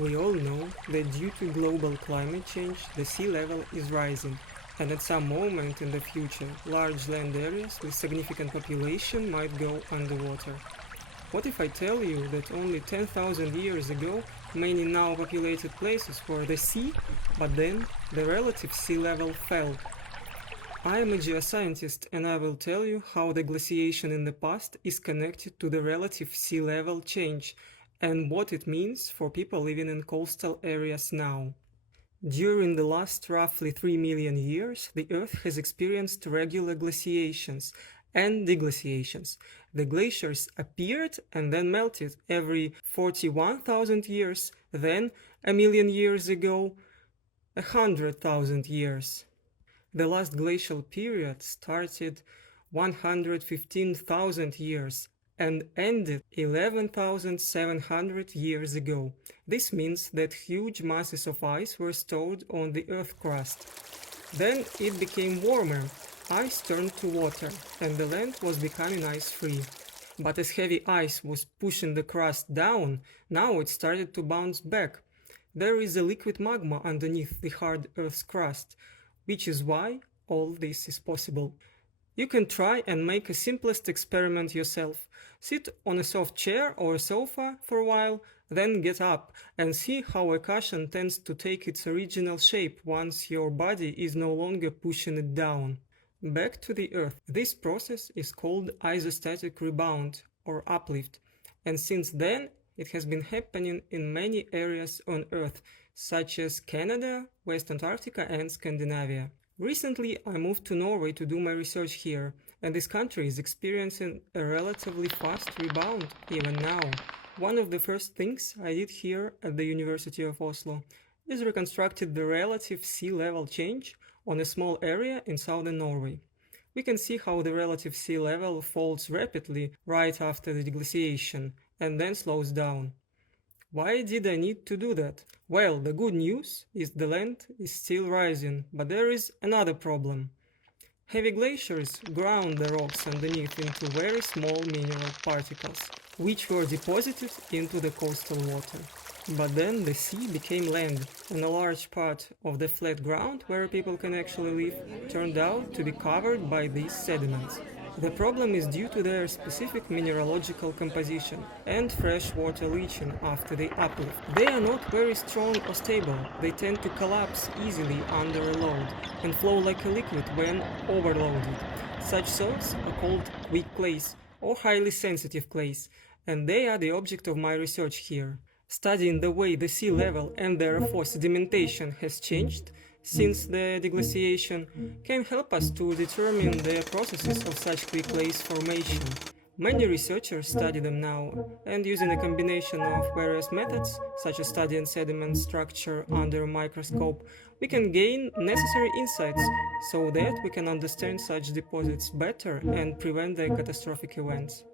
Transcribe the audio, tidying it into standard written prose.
We all know that due to global climate change, the sea level is rising, and at some moment in the future, large land areas with significant population might go underwater. What if I tell you that only 10,000 years ago, many now populated places were the sea, but then the relative sea level fell? I am a geoscientist and I will tell you how the glaciation in the past is connected to the relative sea level change and what it means for people living in coastal areas now. During the last roughly 3 million years, the Earth has experienced regular glaciations and deglaciations. The glaciers appeared and then melted every 41,000 years, then a million years ago, 100,000 years. The last glacial period started 115,000 years and ended 11,700 years ago. This means that huge masses of ice were stored on the Earth crust. Then it became warmer, ice turned to water, and the land was becoming ice-free. But as heavy ice was pushing the crust down, now it started to bounce back. There is a liquid magma underneath the hard Earth's crust, which is why all this is possible. You can try and make a simplest experiment yourself. Sit on a soft chair or a sofa for a while, then get up and see how a cushion tends to take its original shape once your body is no longer pushing it down. Back to the Earth. This process is called isostatic rebound or uplift, and since then it has been happening in many areas on Earth, such as Canada, West Antarctica and Scandinavia. Recently I moved to Norway to do my research here, and this country is experiencing a relatively fast rebound even now. One of the first things I did here at the University of Oslo is reconstructed the relative sea level change on a small area in southern Norway. We can see how the relative sea level falls rapidly right after the deglaciation and then slows down. Why did I need to do that? Well, the good news is the land is still rising, but there is another problem. Heavy glaciers ground the rocks underneath into very small mineral particles, which were deposited into the coastal water. But then the sea became land, and a large part of the flat ground where people can actually live turned out to be covered by these sediments. The problem is due to their specific mineralogical composition and freshwater leaching after the uplift. They are not very strong or stable, they tend to collapse easily under a load and flow like a liquid when overloaded. Such soils are called kvikkleire or highly sensitive clays, and they are the object of my research here. Studying the way the sea level and therefore sedimentation has changed since the deglaciation can help us to determine the processes of such kvikkleire formation. Many researchers study them now, and using a combination of various methods, such as studying sediment structure under a microscope, we can gain necessary insights so that we can understand such deposits better and prevent their catastrophic events.